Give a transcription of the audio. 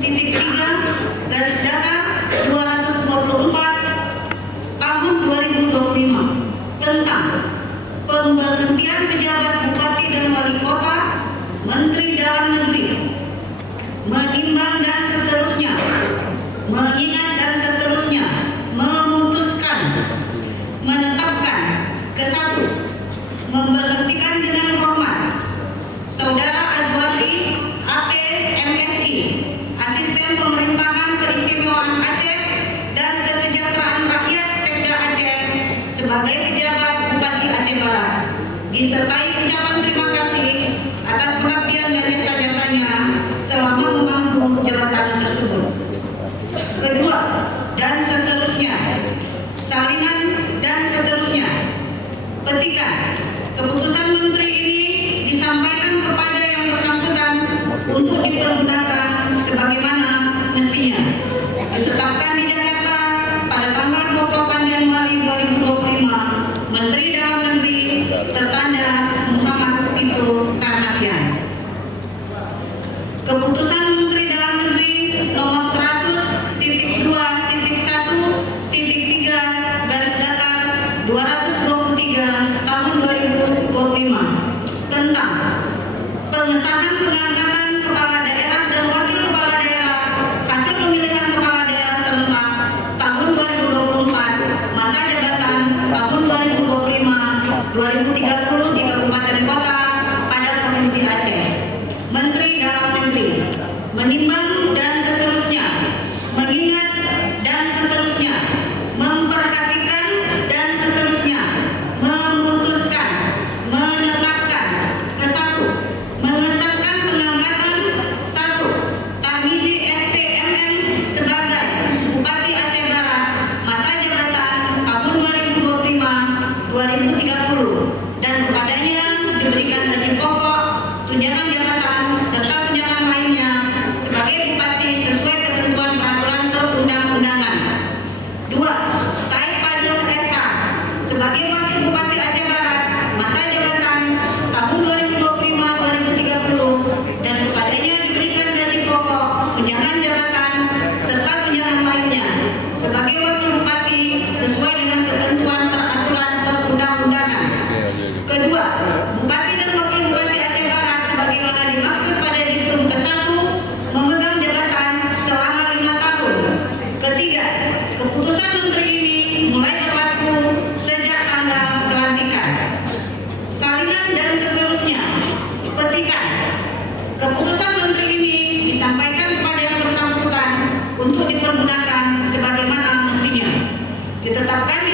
titik 3 garis datar 224 tahun 2025 tentang pemberhentian pejabat bupati dan wali kota, menteri dalam negeri, menimbang dan seterusnya, mengingat dan seterusnya, memutuskan, menetapkan ke satu, memberhentikan dengan hormat Saudara Azwari AP MSI, Asisten Pemerintahan Keistimewaan Aceh dan Kesejahteraan Rakyat Sekda Aceh sebagai pejabat Bupati Aceh Barat, disertai ucapan terima kasih atas pengabdian dan jasa-jasanya selama memangku jabatan tersebut. Kedua, dan seterusnya, salinan dan seterusnya. Petikan, keputusan menteri ini disampaikan kepada yang bersangkutan untuk dipergunakan sebagaimana mestinya. Ditetapkan di Jakarta pada tanggal 28 Januari 2025, Menteri Dalam Negeri tertanda Muhammad Tito Karnavian. Keputusan Menteri Dalam Negeri nomor 100.2.1.3 garis datar 223 tahun 2025 tentang pengesahan pengangkatan kepala daerah dan wakil kepala daerah hasil pemilihan kepala daerah serentak tahun 2024 masa jabatan tahun 2025-2030 di Kabupaten Kota pada Provinsi Aceh. Menteri Dalam Negeri menimbang dan seterusnya, mengingat dan seterusnya, memperhatikan dan seterusnya, memutuskan, menetapkan ke satu, mengesahkan pengangkatan satu Tarmizi SPMM sebagai Bupati Aceh Barat masa jabatan tahun 2025-2030 dan kepadanya diberikan gaji pokok, tunjangan jabatan serta tunjangan lainnya sebagai bupati sesuai ketentuan peraturan perundang-undangan. Dua, Said Fadil SH sebagai wakil bupati Aceh Barat masa jabatan tahun 2025-2030 dan kepadanya diberikan gaji pokok, tunjangan jabatan serta tunjangan lainnya sebagai wakil bupati sesuai dengan ketentuan peraturan perundang-undangan. Kedua, bupati dan wakil bupati Aceh Barat sebagaimana dimaksud pada diktum ke-1 memegang jabatan selama 5 tahun. Ketiga, keputusan menteri ini mulai berlaku sejak tanggal pelantikan. Salinan dan seterusnya. Petikan, keputusan menteri ini disampaikan kepada yang bersangkutan untuk dipergunakan sebagaimana mestinya. Ditetapkan di